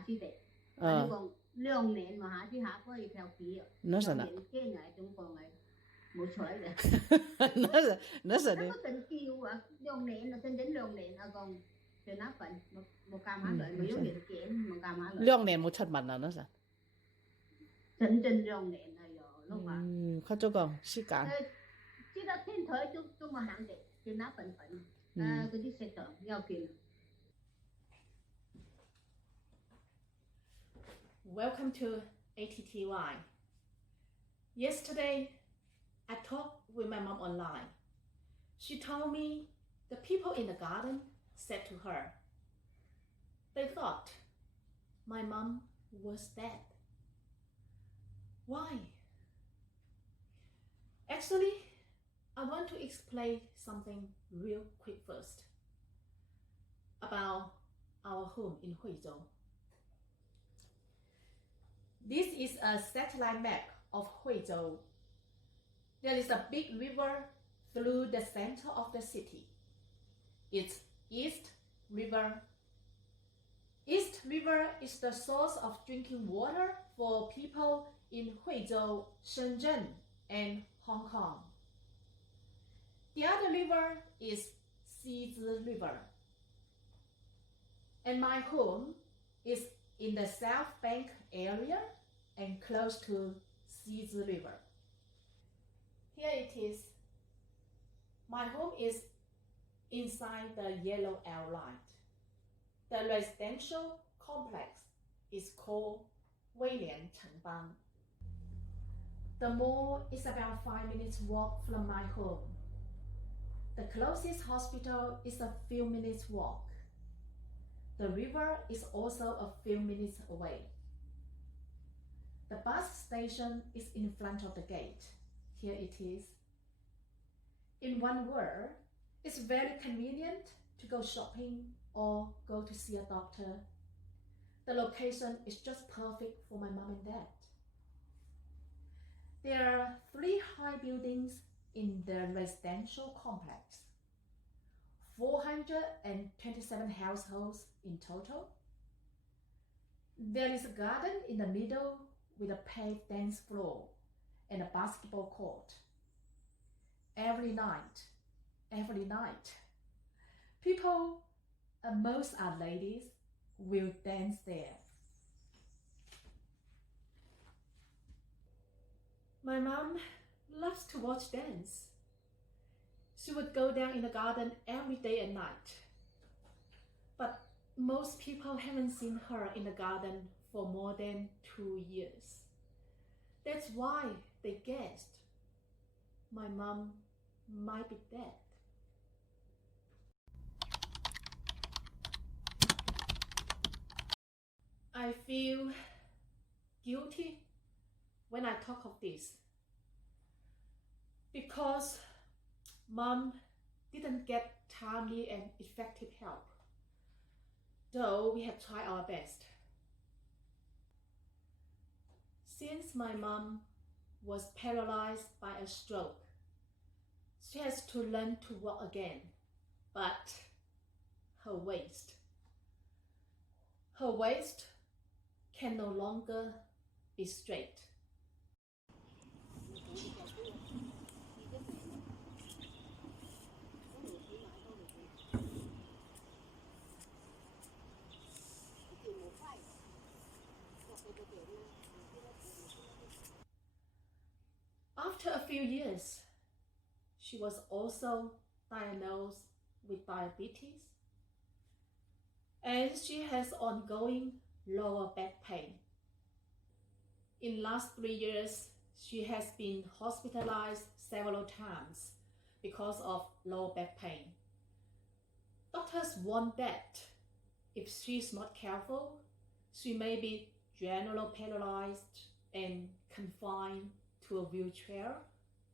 下去的。你讲2年嘛下去下可以调皮哦。2年见来中国来，冇彩嘅。那是的。那個真叫啊，2年啊，整2年啊，講在那份冇干嘛來，冇有年見，冇干嘛來。2年冇出門啦，那是。整2年啦，又碌話。佢做講時間。知道天台都冇行嘅，在那份嗰啲食堂要見。Welcome to ATTY. Yesterday, I talked with my mom online. She told me the people in the garden said to her, they thought my mom was dead. Why? Actually, I want to explain something real quick first about our home in Huizhou. This is a satellite map of Huizhou. There is a big river through the center of the city. It's East River. East River is the source of drinking water for people in Huizhou, Shenzhen, and Hong Kong. The other river is Xizi River. And my home is in the South Bank area and close to Xizi River. Here it is. My home is inside the yellow outline. The residential complex is called Weilian Chengbang. The mall is about 5 minutes walk from my home. The closest hospital is a few minutes walk. The river is also a few minutes away. The bus station is in front of the gate. Here it is. In one word, it's very convenient to go shopping or go to see a doctor. The location is just perfect for my mom and dad. There are 3 high buildings in the residential complex. 427 households in total. There is a garden in the middle with a paved dance floor and a basketball court. Every night, people, most are ladies, will dance there. My mom loves to watch dance. She would go down in the garden every day and night. But most people haven't seen her in the garden for more than 2 years. That's why they guessed my mom might be dead. I feel guilty when I talk of this because Mom didn't get timely and effective help, though we have tried our best. Since my mom was paralyzed by a stroke, she has to learn to walk again, but her waist can no longer be straight. After a few years, she was also diagnosed with diabetes, and she has ongoing lower back pain. In last 3 years, she has been hospitalized several times because of lower back pain. Doctors warn that if she's not careful, she may be generally paralyzed and confined to a wheelchair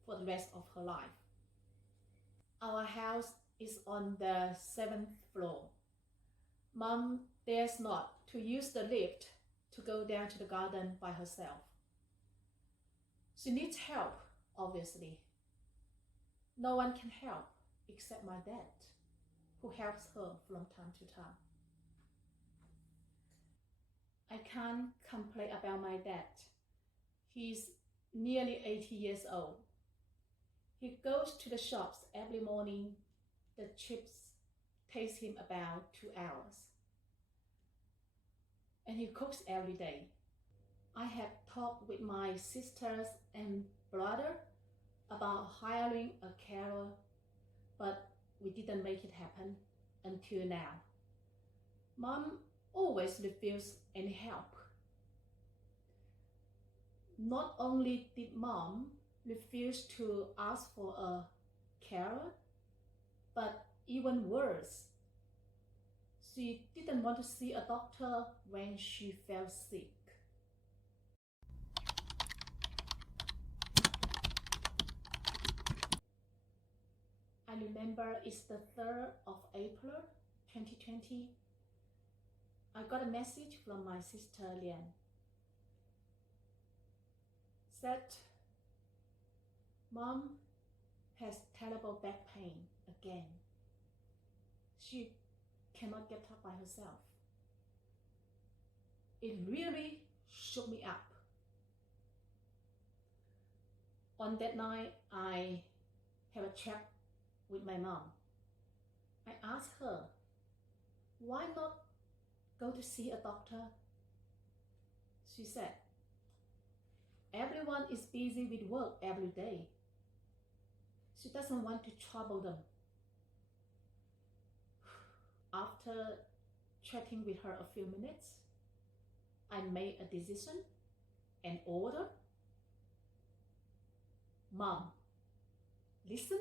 for the rest of her life. Our house is on the 7th floor. Mom dares not to use the lift to go down to the garden by herself. She needs help, obviously. No one can help except my dad, who helps her from time to time. I can't complain about my dad. He's nearly 80 years old. He goes to the shops every morning. The trips takes him about 2 hours. And he cooks every day. I have talked with my sisters and brother about hiring a carer, but we didn't make it happen until now. Mom always refused any help. Not only did Mom refuse to ask for a carer, but even worse, she didn't want to see a doctor when she fell sick. I remember it's the 3rd of April 2020. I got a message from my sister Lian. Said, Mom has terrible back pain again. She cannot get up by herself. It really shook me up. On that night, I have a chat with my mom. I asked her, why not go to see a doctor? She said, everyone is busy with work every day. She doesn't want to trouble them. After chatting with her a few minutes, I made a decision and order. Mom, listen.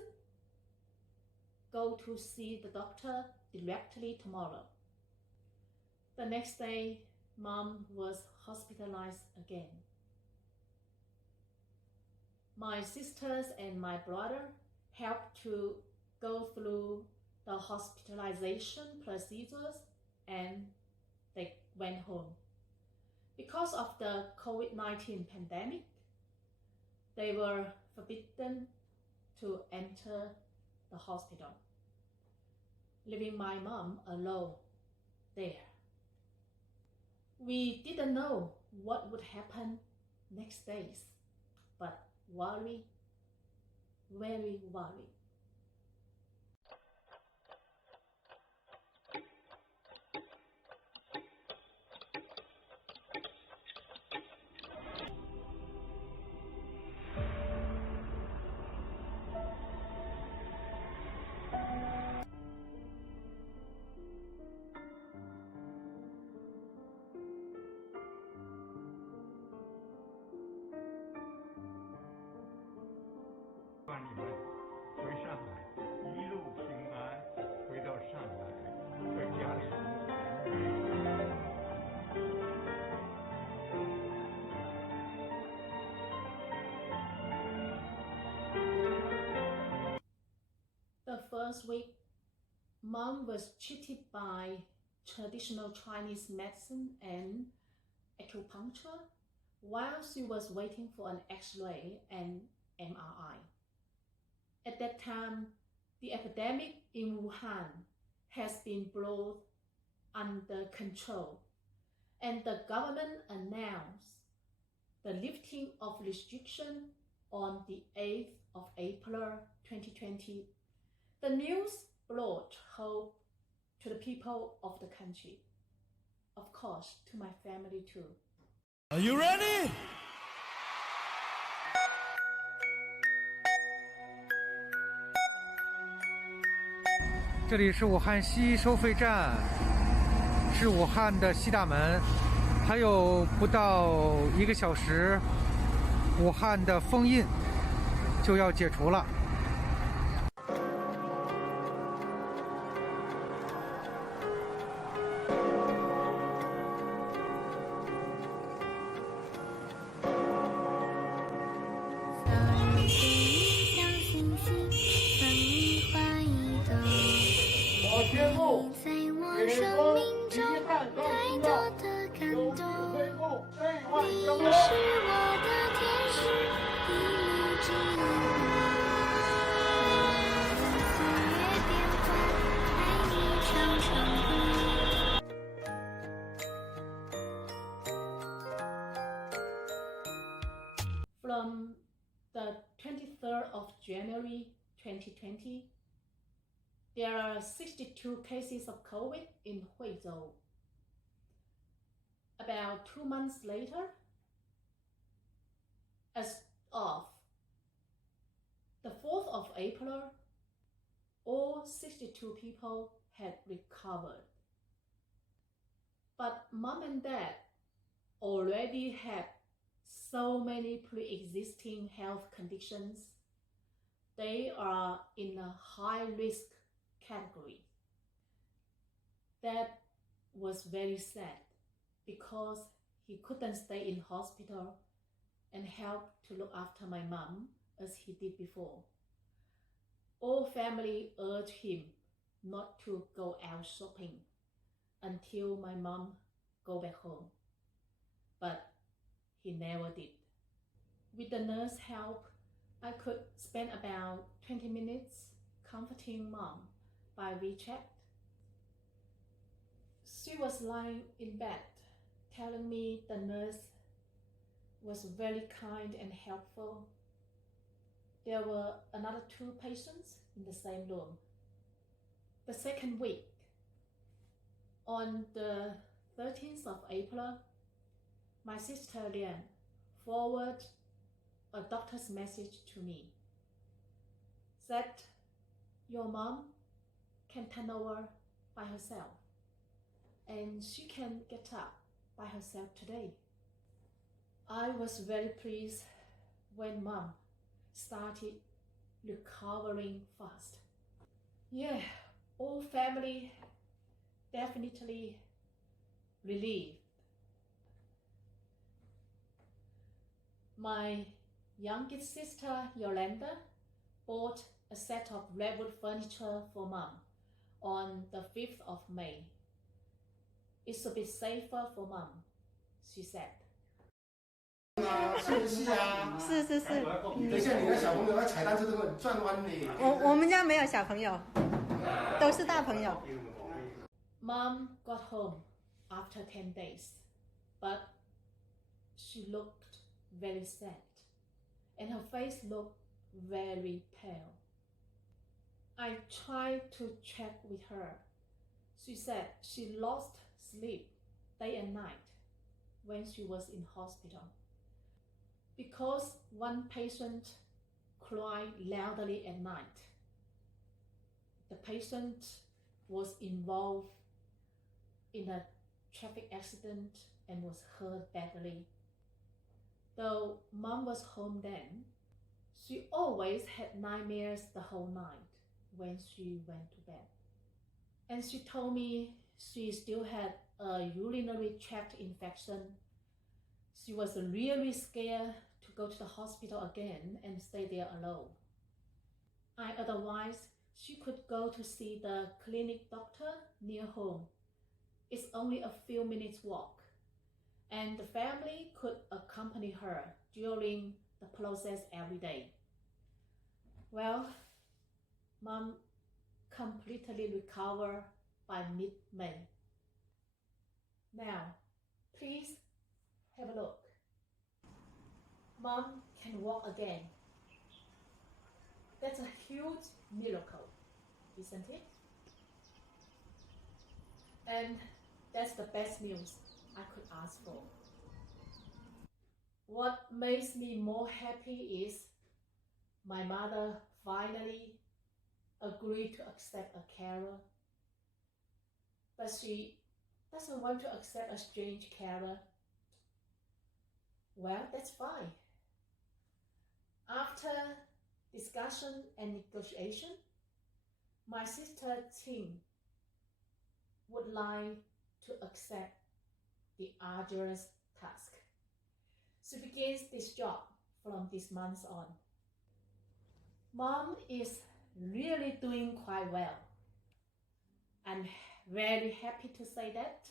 Go to see the doctor directly tomorrow. The next day, Mom was hospitalized again. My sisters and my brother helped to go through the hospitalization procedures and they went home. Because of the COVID-19 pandemic, they were forbidden to enter the hospital, leaving my mom alone there. We didn't know what would happen next days, but worry, very worried. The first week, Mom was treated by traditional Chinese medicine and acupuncture while she was waiting for an X-ray and MRI. At that time, the epidemic in Wuhan has been brought under control, and the government announced the lifting of restriction on the 8th of April 2020. The news brought hope to the people of the country. Of course, to my family too. Are you ready? 这里是武汉西收费站，是武汉的西大门，还有不到1个小时，武汉的封印就要解除了。from the 23rd of January 2020, there are 62 cases of COVID in Huizhou. About 2 months later, as of the 4th of April, all 62 people had recovered. But mom and dad already had so many pre-existing health conditions. They are in a high-risk category. That was very sad because he couldn't stay in hospital and help to look after my mom as he did before. All family urged him not to go out shopping until my mom go back home. But he never did. With the nurse help, I could spend about 20 minutes comforting mom by WeChat. She was lying in bed, telling me the nurse was very kind and helpful. There were another 2 patients in the same room. The second week, on the 13th of April, my sister Lian forwarded a doctor's message to me. Said, your mom can turn over by herself and she can get up by herself today. I was very pleased when mom started recovering fast. Yeah, all family definitely relieved. My youngest sister Yolanda bought a set of redwood furniture for mom on the 5th of May. It should be safer for mom, she said. 是啊，是是是，等一下你的小朋友要踩单车都会转弯的。我们家没有小朋友，都是大朋友。Mom got home after 10 days, but she looked very sad and her face looked very pale. I tried to check with her. She said she lost sleep day and night when she was in hospital because one patient cried loudly at night. The patient was involved in a traffic accident and was hurt badly. Though mom was home then, she always had nightmares the whole night when she went to bed. And she told me she still had a urinary tract infection. She was really scared to go to the hospital again and stay there alone. I advised she could go to see the clinic doctor near home. It's only a few minutes walk, and the family could accompany her during the process every day. Well, mom completely recovered by mid-May. Now, please have a look. Mom can walk again. That's a huge miracle, isn't it? And that's the best news I could ask for. What makes me more happy is my mother finally agreed to accept a carer, but she doesn't want to accept a strange carer. Well, that's fine. After discussion and negotiation, my sister Ting would like to accept the arduous task. She begins this job from this month on. Mom is really doing quite well. I'm very happy to say that.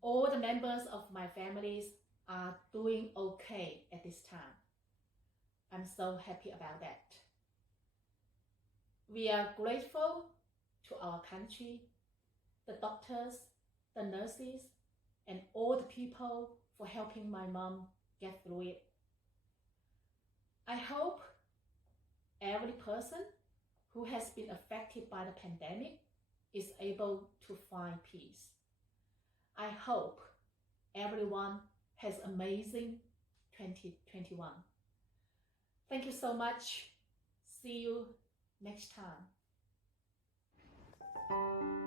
All the members of my families are doing okay at this time. I'm so happy about that. We are grateful to our country, the doctors, the nurses, and all the people for helping my mom get through it. I hope every person who has been affected by the pandemic is able to find peace. I hope everyone has amazing 2021. Thank you so much. See you next time.